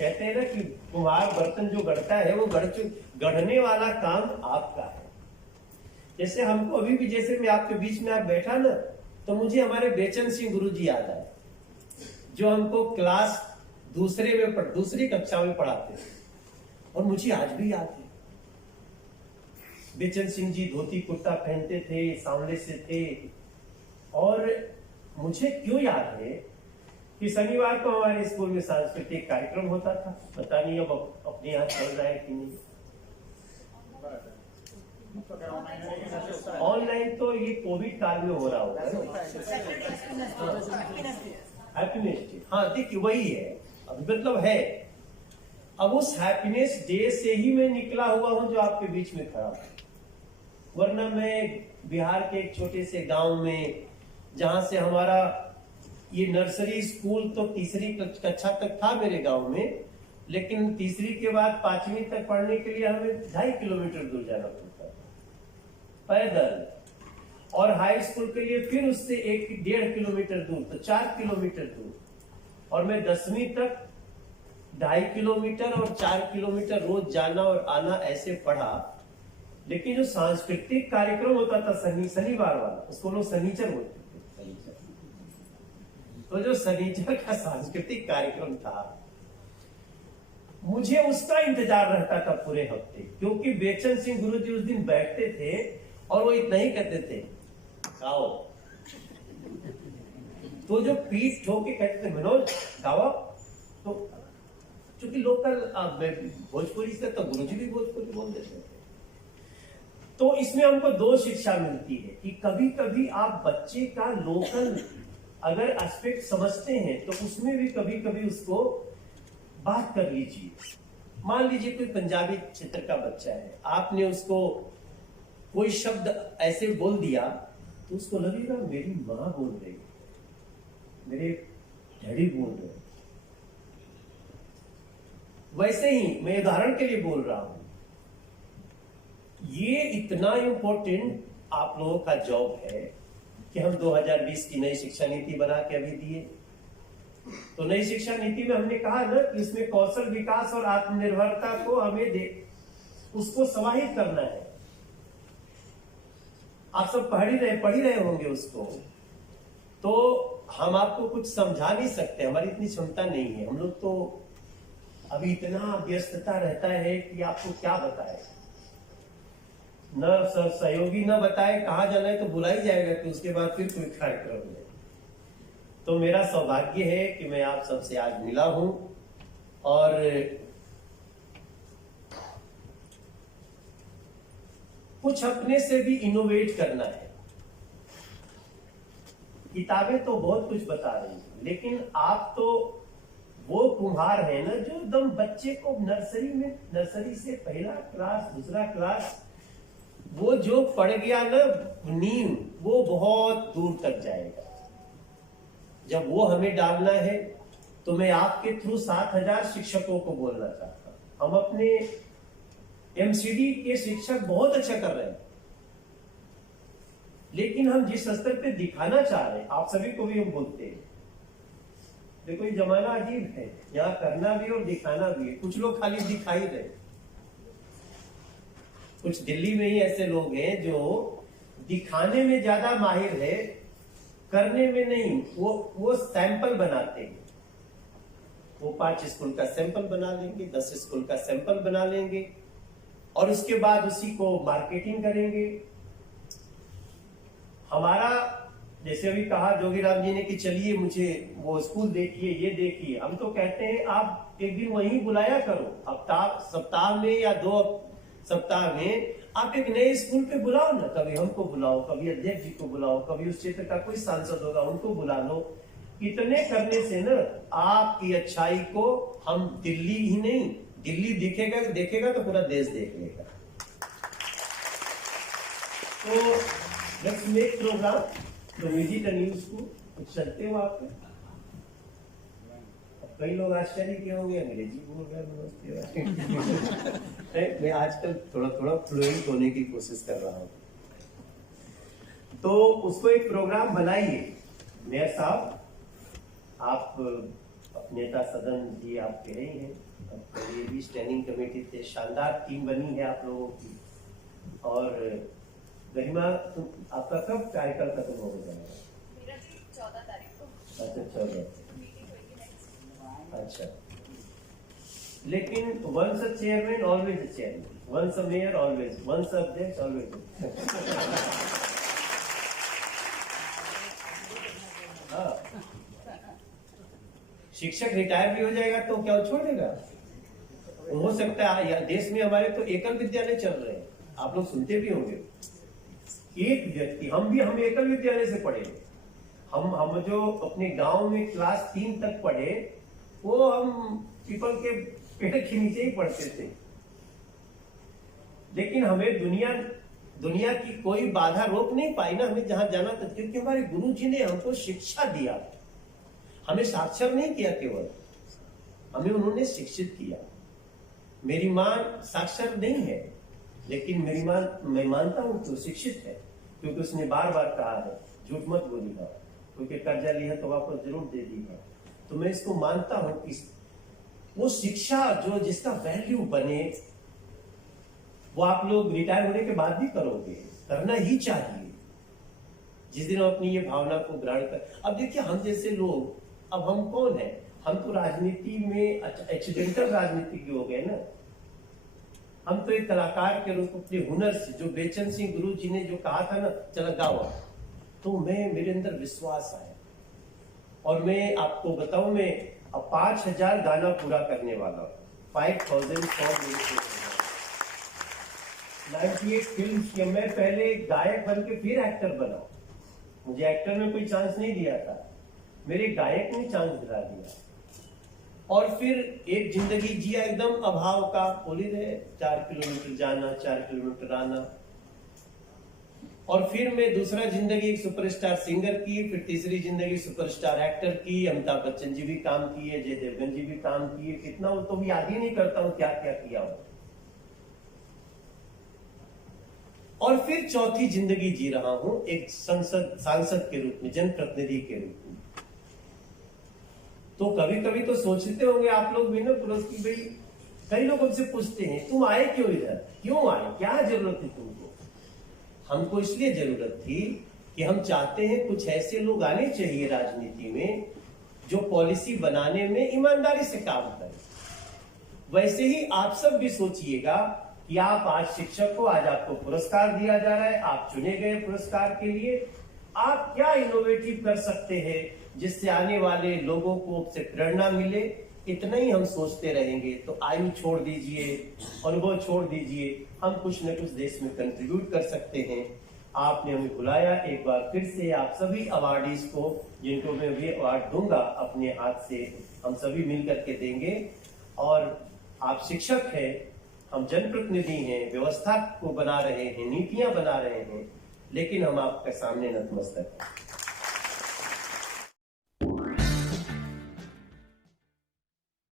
कहते हैं ना कि कुम्हार बर्तन जो गढ़ता है वो गढ़ने वाला काम आपका है। जैसे हमको अभी भी, जैसे मैं आपके बीच में आप बैठा ना, तो मुझे हमारे बेचन सिंह गुरुजी याद आए, जो हमको क्लास दूसरी कक्षा में पढ़ाते थे, और मुझे आज भी याद है। बेचन सिंह जी धोती कुर्ता पहनते थे, सांवले से थे, और मुझे क्यों याद है कि शनिवार को हमारे स्कूल में सांस्कृतिक कार्यक्रम होता था। पता नहीं अब अपने यहाँ चल रहा है कि नहीं। ऑनलाइन तो ये कोविड काल में हो रहा होगा। हैप्पीनेस डे, हाँ देखिए वही है, अभी मतलब है। अब उस हैप्पीनेस डे से ही मैं निकला हुआ हूं जो आपके बीच में खड़ा हूं, वरना मैं बिहार के एक छोटे से गांव में, जहां से हमारा ये नर्सरी स्कूल तो तीसरी कक्षा तक था मेरे गांव में, लेकिन तीसरी के बाद 5वीं तक पढ़ने के लिए हमें 2.5 किलोमीटर दूर जाना पड़ता था पैदल, और हाई स्कूल के लिए फिर उससे 1.5 किलोमीटर दूर, तो 4 किलोमीटर दूर। और मैं 10वीं तक 2.5 किलोमीटर और 4 किलोमीटर रोज जाना और आना ऐसे पढ़ा। लेकिन जो सांस्कृतिक कार्यक्रम होता था शनिवार वाला, उसको लोग शनिचर बोलते थे, शनिचर। तो जो शनिचर का सांस्कृतिक कार्यक्रम था, मुझे उसका इंतजार रहता था पूरे हफ्ते, क्योंकि बेचन सिंह गुरुजी उस दिन बैठते थे और वो इतना ही कहते थे, गाओ। तो जो पीठ ठोके कहते थे, मनोज गाओ। तो चूंकि लोकल भोजपुरी से, तो गुरुजी भी भोजपुरी बोल देते थे। तो इसमें हमको 2 शिक्षा मिलती है कि कभी कभी आप बच्चे का लोकल अगर एस्पेक्ट समझते हैं, तो उसमें भी कभी कभी उसको बात कर लीजिए। मान लीजिए कोई पंजाबी क्षेत्र का बच्चा है, आपने उसको कोई शब्द ऐसे बोल दिया, तो उसको लगेगा मेरी माँ बोल रही है, मेरे डैडी बोल रहे हैं। वैसे ही मैं उदाहरण के लिए बोल रहा हूं, ये इतना इम्पोर्टेंट आप लोगों का जॉब है कि हम 2020 की नई शिक्षा नीति बना के अभी दिए। तो नई शिक्षा नीति में हमने कहा ना कि इसमें कौशल विकास और आत्मनिर्भरता को हमें उसको समाहित करना है। आप सब पढ़ ही रहे होंगे उसको, तो हम आपको कुछ समझा नहीं सकते, हमारी इतनी क्षमता नहीं है। हम लोग तो अभी इतना व्यस्तता रहता है कि आपको क्या बताए, न सहयोगी न बताए कहाँ जाना है, तो बुला ही जाएगा कि उसके बाद फिर कोई कार्यक्रम है। तो मेरा सौभाग्य है कि मैं आप सबसे आज मिला हूं, और कुछ अपने से भी इनोवेट करना है। किताबें तो बहुत कुछ बता रही हैं, लेकिन आप तो वो कुम्हार है ना, जो एकदम बच्चे को नर्सरी से पहला क्लास, दूसरा क्लास, वो जो पढ़ गया ना नींव, वो बहुत दूर तक जाएगा। जब वो हमें डालना है, तो मैं आपके थ्रू 7000 शिक्षकों को बोलना चाहता हूं। हम अपने एमसीडी के शिक्षक बहुत अच्छा कर रहे हैं, लेकिन हम जिस स्तर पे दिखाना चाह रहे हैं, आप सभी को भी हम बोलते हैं, देखो ये जमाना अजीब है, यहाँ करना भी और दिखाना भी है। कुछ लोग खाली दिखाई रहे, कुछ दिल्ली में ही ऐसे लोग हैं जो दिखाने में ज्यादा माहिर है, करने में नहीं। वो सैंपल बनाते हैं, वो 5 स्कूल का सैंपल बना लेंगे, 10 स्कूल का सैंपल बना लेंगे, और उसके बाद उसी को मार्केटिंग करेंगे। हमारा जैसे अभी कहा जोगीराम जी ने कि चलिए मुझे वो स्कूल देखिए, ये देखिए, हम तो कहते हैं आप एक दिन वहीं बुलाया करो, सप्ताह में या 2 सप्ताह में आप एक नए स्कूल पे बुलाओ ना। कभी हमको बुलाओ, कभी अध्यक्ष जी को बुलाओ, कभी उस क्षेत्र का कोई सांसद होगा उनको बुला लो। इतने करने से ना आपकी अच्छाई को हम दिल्ली ही नहीं, दिल्ली देखेगा तो पूरा देश देख लेगा। तो लेट्स मेक प्रोग्राम, तो विजिट अ न्यू स्कूल। कुछ चलते हो आप? कई लोग आश्चर्य के होंगे, अंग्रेजी बोल रहे हैं, नमस्ते। मैं आजकल थोड़ा फ्लुएंट होने की कोशिश कर रहा हूँ। तो उसको एक प्रोग्राम बनाइए। मेयर साहब, आप नेता सदन जी आप कह रही हैं, ये भी स्टैंडिंग कमेटी थे, शानदार टीम बनी है आप लोगों की। और गरिमा, आपका कब कार्यकाल खत्म हो जाएगा? मेरा भी 14 तारीख को। अच्छा, 14। मीटिंग होगी नेक्स्ट। अच्छा, लेकिन once a chairman always a chairman, once a mayor always, once a अध्यक्ष ऑलवेज। हाँ, शिक्षक रिटायर भी हो जाएगा तो क्या वो छोड़ देगा? हो सकता है देश में हमारे तो एकल विद्यालय चल रहे हैं, आप लोग सुनते भी होंगे। एक व्यक्ति, हम एकल विद्यालय से पढ़े, हम जो अपने गांव में क्लास 3 तक पढ़े, वो हम पीपल के पेड़ के नीचे ही पढ़ते थे। लेकिन हमें दुनिया की कोई बाधा रोक नहीं पाई ना, हमें जहां जाना था, क्योंकि हमारे गुरु जी ने हमको शिक्षा दिया। हमें साक्षर नहीं किया, केवल हमें उन्होंने शिक्षित किया। मेरी मां साक्षर नहीं है, लेकिन मेरी मां, मैं मानता हूं तो शिक्षित है, क्योंकि उसने बार बार कहा है झूठ मत बोलिएगा, क्योंकि कर्जा लिया तो वापस जरूर दे दीजिएगा। तो मैं इसको मानता हूं कि वो शिक्षा जो जिसका वैल्यू बने, वो आप लोग रिटायर होने के बाद भी करोगे, करना ही चाहिए। जिस दिन हम अपनी ये भावना को ग्रहण कर, अब देखिए हम जैसे लोग, अब हम कौन है? हम तो राजनीति में एक्सीडेंटल राजनीतिज्ञ हो गए ना। हम तो एक कलाकार के रूप अपने हुनर से, जो बेचन सिंह गुरु जी ने जो कहा था ना, चला गाओ, तो मेरे अंदर विश्वास आया। और मैं आपको बताऊं, मैं अब 5000 गाना पूरा करने वाला हूं, 5000 सॉन्ग। 98 फिल्म किया। मैं पहले गायक बन के फिर एक्टर बना, मुझे एक्टर में कोई चांस नहीं दिया था, मेरे गायक ने चांस दिला दिया। और फिर एक जिंदगी जिया एकदम अभाव का, बोली रहे 4 किलोमीटर जाना 4 किलोमीटर आना। और फिर मैं दूसरा जिंदगी एक सुपरस्टार सिंगर की, फिर तीसरी जिंदगी सुपरस्टार एक्टर की। अमिताभ बच्चन जी भी काम किए, जय देवगन जी भी काम किए, कितना वो तो भी याद ही नहीं करता हूं क्या क्या किया हूं। और फिर चौथी जिंदगी जी रहा हूं एक सांसद के रूप में, जनप्रतिनिधि के रूप में। तो कभी कभी तो सोचते होंगे आप लोग भी ना पुरुष की, भाई कई लोग हमसे पूछते हैं तुम आए क्यों इधर, क्यों आए, क्या जरूरत थी तुमको? हमको इसलिए जरूरत थी कि हम चाहते हैं कुछ ऐसे लोग आने चाहिए राजनीति में जो पॉलिसी बनाने में ईमानदारी से काम करें। वैसे ही आप सब भी सोचिएगा कि आप आज शिक्षक को, आज आपको पुरस्कार दिया जा रहा है, आप चुने गए पुरस्कार के लिए, आप क्या इनोवेटिव कर सकते हैं जिससे आने वाले लोगों को से प्रेरणा मिले। इतना ही हम सोचते रहेंगे तो आयु छोड़ दीजिए, अनुभव छोड़ दीजिए, हम कुछ न कुछ देश में कंट्रीब्यूट कर सकते हैं। आपने हमें बुलाया, एक बार फिर से आप सभी अवार्डीज को, जिनको मैं भी अवार्ड दूंगा अपने हाथ से, हम सभी मिलकर के देंगे। और आप शिक्षक हैं, हम जनप्रतिनिधि हैं, व्यवस्था को बना रहे हैं, नीतियां बना रहे हैं, लेकिन हम आपके सामने नतमस्तक हैं।